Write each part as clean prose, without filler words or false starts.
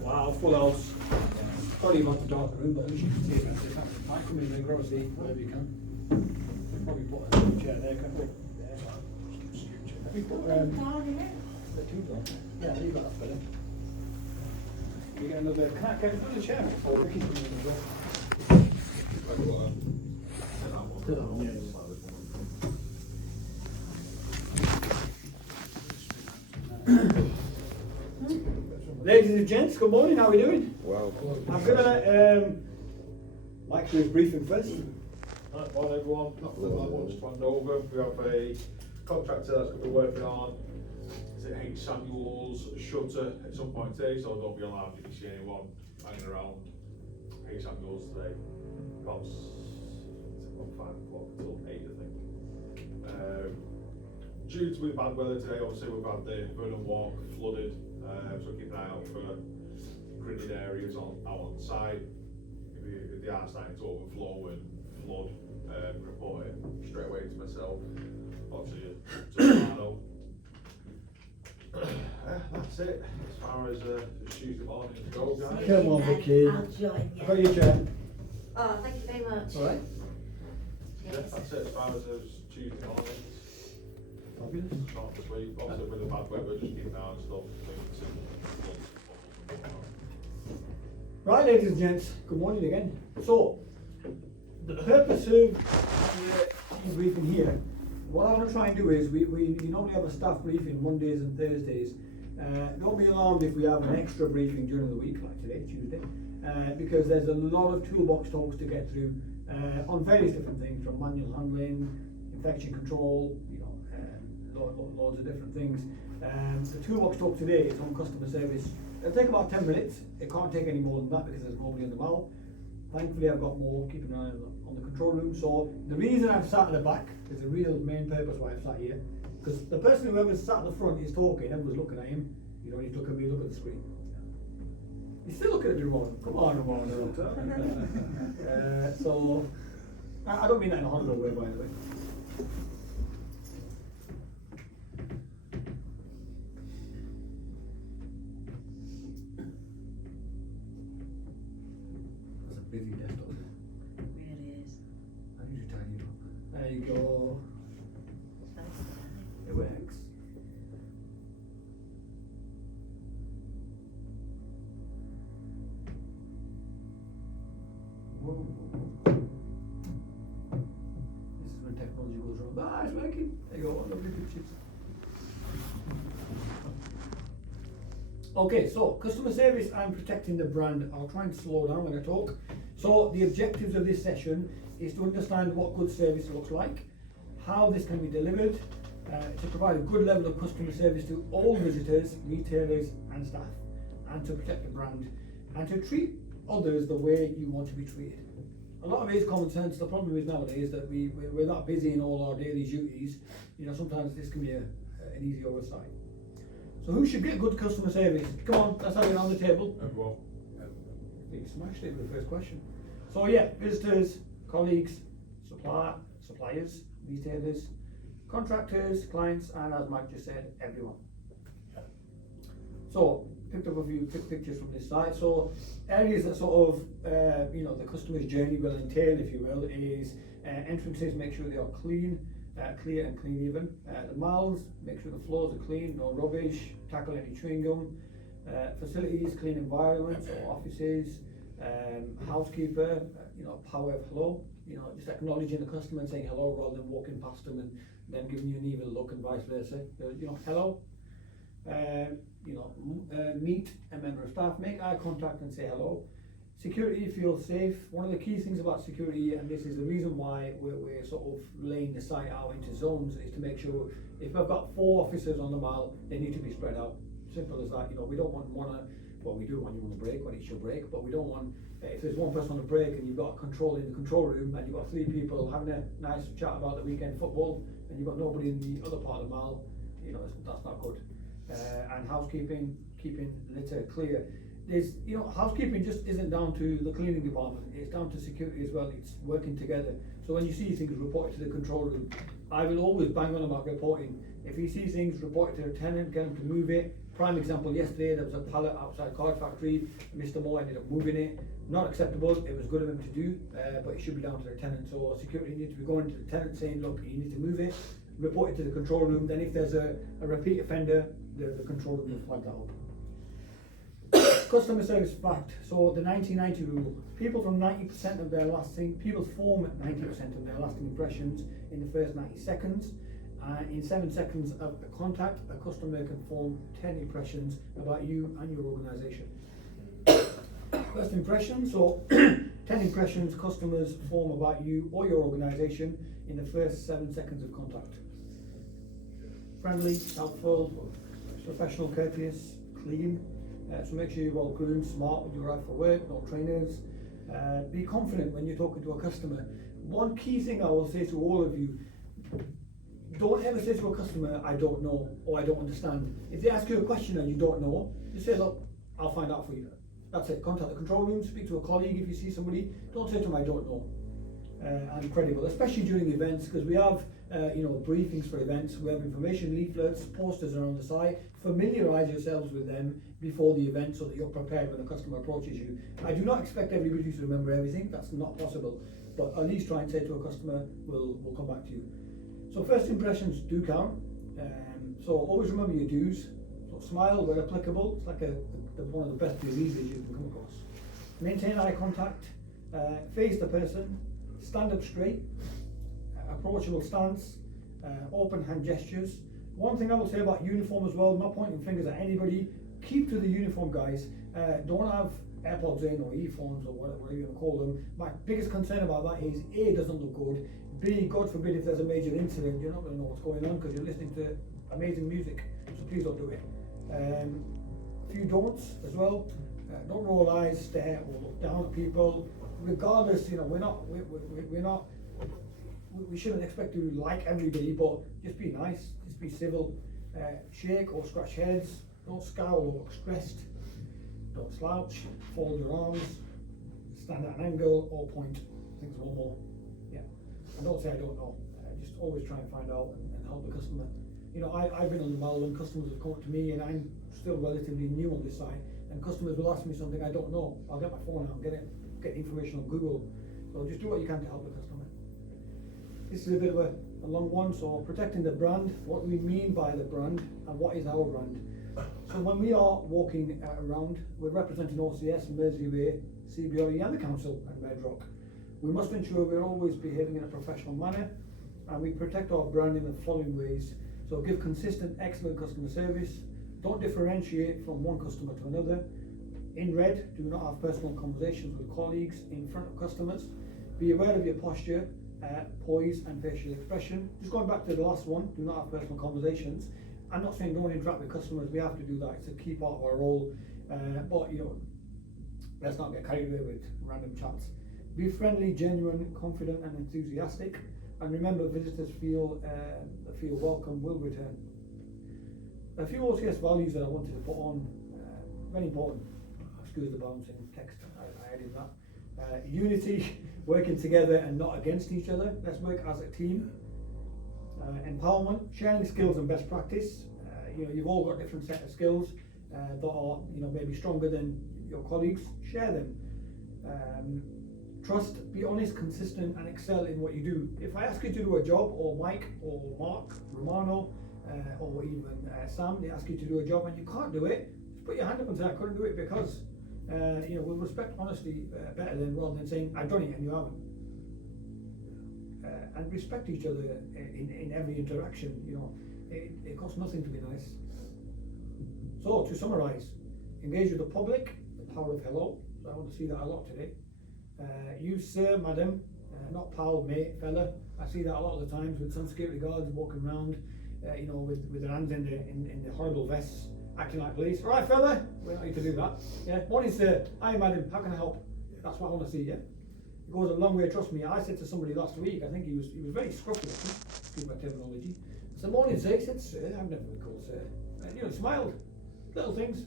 Wow, full house. Sorry about the dark room, but as you can see, I come in and grow a seat wherever you can. Probably put a chair there, can we? Have you put the two down? Yeah, leave that better. You get another, can I get another chair before Ricky comes in as well? Ladies and gents, good morning, how are we doing? Wow. I'm going to let Mike do his briefing first. Right, morning everyone, not that I want to run over. We have a contractor that's going to be working on H. Samuel's shutter at some point today, so don't be alarmed if you see anyone hanging around H. Samuel's today. From 5 o'clock until 8, I think. Due to the bad weather today, obviously we've had the Vernon Walk flooded, so keep an eye out for gridded areas out on site. If they are starting to overflow and flood, report it straight away to myself, obviously to Marno. That's it as far as Tuesday morning go, guys. Come on, Vicky. I'll join you. Got your chair. Oh, thank you very much. All right. Yeah, that's it as far as Tuesday morning. Fabulous. Not this week, obviously with the bad weather, just keep an eye on stuff. Right, ladies and gents, good morning again. So, the purpose of the briefing here, what I want to try and do is, we normally have a staff briefing Mondays and Thursdays. Don't be alarmed if we have an extra briefing during the week, like today, Tuesday, because there's a lot of toolbox talks to get through on various different things, from manual handling, infection control, loads of different things. The toolbox talk today is on customer service. It'll take about 10 minutes. It can't take any more than that because there's nobody in the mall. Thankfully, I've got more keeping an eye on the control room. So the reason I've sat at the back is the real main purpose why I've sat here. Because the person whoever's sat at the front is talking, everyone's looking at him. You don't need to look at me, look at the screen. You're still looking at me, Ramon. Come on, Ramon. So, I don't mean that in a horrible way, by the way. Busy desktop. It really is. I need to tidy it up. There you go. It works. Whoa. This is when technology goes wrong. Ah, it's working. There you go. Lovely pictures. Okay, so customer service and protecting the brand. I'll try and slow down when I talk. So the objectives of this session is to understand what good service looks like, how this can be delivered, to provide a good level of customer service to all visitors, retailers and staff, and to protect the brand, and to treat others the way you want to be treated. A lot of it is common sense. The problem is nowadays that we're that busy in all our daily duties, sometimes this can be an easy oversight. So who should get good customer service? Come on, let's have it on the table. Everyone. You smashed it with the first question. So yeah, visitors, colleagues, suppliers, retailers, contractors, clients, and as Mike just said, everyone. So, picked up a few quick pictures from this site. So, areas that sort of, the customer's journey will entail, if you will, is entrances, make sure they are clean, clear and clean even. The malls, make sure the floors are clean, no rubbish, tackle any chewing gum. Facilities, clean environments or offices, housekeeper, power of hello, just acknowledging the customer and saying hello rather than walking past them and them giving you an evil look and vice versa. Hello. Meet a member of staff, make eye contact and say hello. security feels safe. One of the key things about security, and this is the reason why we're sort of laying the site out into zones, is to make sure if I've got 4 officers on the mall, they need to be spread out. Simple as that. You know, we don't want well, we do want you on a break when it's your break, but we don't want, if there's one person on a break and you've got control in the control room and you've got 3 people having a nice chat about the weekend football and you've got nobody in the other part of the mall, you know, that's not good. And housekeeping, keeping litter clear. There's, you know, housekeeping just isn't down to the cleaning department, it's down to security as well, it's working together. So when you see things reported to the control room, I will always bang on about reporting. If you see things reported to a tenant, get them to move it. Prime example, yesterday there was a pallet outside Card Factory, Mr. Moore ended up moving it. Not acceptable, it was good of him to do, but it should be down to the tenant. So security needs to be going to the tenant saying, look, you need to move it, report it to the control room, then if there's a repeat offender, the control room will flag that up. Customer service fact, so the 90-90 rule. People form 90% of their lasting impressions in the first 90 seconds. In 7 seconds of a contact, a customer can form 10 impressions about you and your organisation. First impression, so 10 impressions customers form about you or your organisation in the first 7 seconds of contact. Friendly, helpful, professional, courteous, clean. So make sure you're well groomed, smart when you arrive for work, no trainers. Be confident when you're talking to a customer. One key thing I will say to all of you, don't ever say to a customer, I don't know, or I don't understand. If they ask you a question and you don't know, just say, look, I'll find out for you. That's it. Contact the control room, speak to a colleague if you see somebody. Don't say to them, I don't know. And credible, especially during events, because we have briefings for events, we have information leaflets, posters around the site. Familiarise yourselves with them before the event so that you're prepared when the customer approaches you. I do not expect everybody to remember everything, that's not possible, but at least try and say to a customer, we'll come back to you. So first impressions do count, so always remember your do's. So smile where applicable, it's like one of the best diseases you can come across. Maintain eye contact, face the person, stand up straight, approachable stance, open hand gestures. One thing I will say about uniform as well, not pointing fingers at anybody, keep to the uniform, guys. Don't have AirPods in or earphones or whatever you want to call them. My biggest concern about that is A, it doesn't look good, B, God forbid if there's a major incident, you're not going to know what's going on because you're listening to amazing music, so please don't do it. A few don'ts as well. Don't roll eyes, stare or look down at people. Regardless, you know, we shouldn't expect to like everybody, but just be nice, just be civil. Shake or scratch heads, don't scowl or look stressed, don't slouch, fold your arms, stand at an angle or point. I think there's one more. Yeah, and don't say I don't know. Just always try and find out and help the customer. You know, I've been on the mall when customers have come up to me and I'm still relatively new on this site, and customers will ask me something I don't know. I'll get my phone out and get information on Google. So just do what you can to help the customer. This is a bit of a long one, so protecting the brand, what do we mean by the brand and what is our brand? So when we are walking around, we're representing OCS, Merseyrail, CBRE and the Council and Medrock. We must ensure we're always behaving in a professional manner and we protect our brand in the following ways. So give consistent, excellent customer service, don't differentiate from one customer to another. In red, do not have personal conversations with colleagues in front of customers. Be aware of your posture, poise and facial expression. Just going back to the last one, do not have personal conversations. I'm not saying don't interact with customers, we have to do that, it's a key part of our role, but you know, let's not get carried away with random chats. Be friendly, genuine, confident and enthusiastic, and remember visitors feel welcome will return. A few OCS values that I wanted to put on, very important, excuse the bouncing text, I added that. Unity, working together and not against each other, let's work as a team. Empowerment, sharing skills and best practice. You've all got different set of skills that are maybe stronger than your colleagues. Share them. Trust, be honest, consistent and excel in what you do. If I ask you to do a job, or Mike or Mark, Romano, or even Sam, they ask you to do a job and you can't do it, just put your hand up and say I couldn't do it because we'll respect honesty better than rather than saying I've done it and you haven't. And respect each other in every interaction. It costs nothing to be nice. So to summarise, engage with the public, the power of hello, I want to see that a lot today. You, sir, madam, not pal, mate, fella. I see that a lot of the times with some security guards walking around, you know, with their hands in the horrible vests, acting like police. All right, fella, we don't need to do that. Yeah, morning, sir. Hi, madam. How can I help? That's what I want to see. Yeah, it goes a long way. Trust me. I said to somebody last week. I think he was very scruffy. Excuse my terminology. I said, morning, sir. He said, sir. I've never been called sir. And, you know, he smiled. Little things.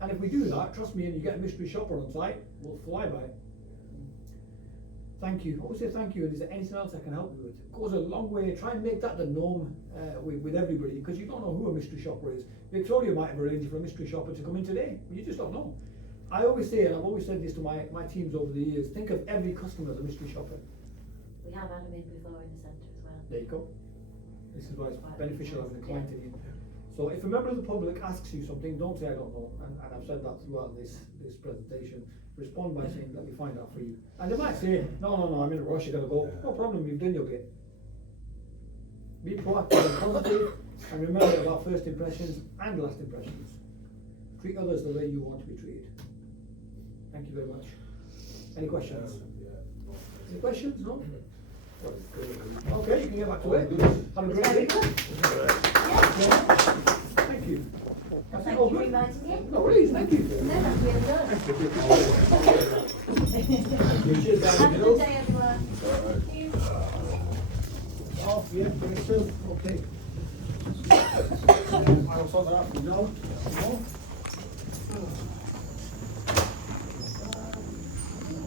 And if we do that, trust me, and you get a mystery shopper on site, we'll fly by it. Thank you. Always say thank you, and is there anything else I can help you with? It goes a long way. Try and make that the norm with everybody, because you don't know who a mystery shopper is. Victoria might have arranged for a mystery shopper to come in today. You just don't know. I always say, and I've always said this to my teams over the years, think of every customer as a mystery shopper. We have had them in before in the centre as well. There you go. This is why it's beneficial having a client in. So if a member of the public asks you something, don't say I don't know, and I've said that throughout this presentation. Respond by saying, let me find out for you. And they might say, no, I'm in a rush, you gotta go. No problem, you've done your bit. Be proactive and positive, and remember about first impressions and last impressions. Treat others the way you want to be treated. Thank you very much. Any questions? Any questions? No? Okay, you can get back to it. Have a great day. Thank you. Thank you for inviting me. No worries, thank you. No, that's really good. Cheers, Have a good day, everyone. Thank you. Off, yeah, very soon, okay. I'll sort that out for you now.